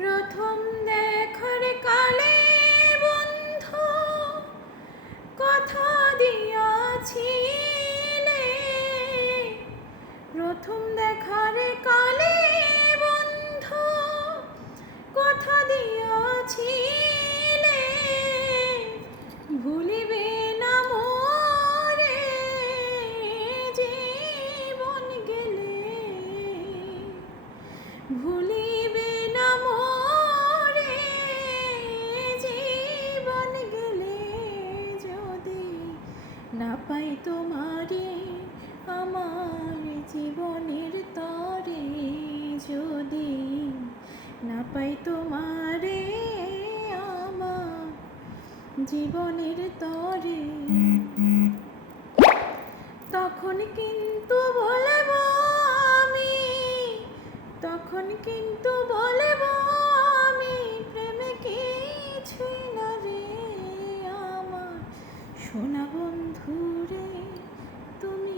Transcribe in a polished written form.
প্রথম দেখার কালে বন্ধু কথা দিয়াছিলে, প্রথম দেখার কালে বন্ধু কথা দিয়াছিলে, ভুলিবে না মোরে জীবন গেলে, ভুলিবে না মোরে জীবন গেলে, যদি না পাই তোমারে আমার জীবনের তরে, যদি না পাই তোমারে আমার জীবনের তরে, তখন কিন্তু বলবো আমি, তখন কিন্তু বলবো আমি, প্রেমে কিছুই না রে আমার সোনা বন্ধু রে তুমি।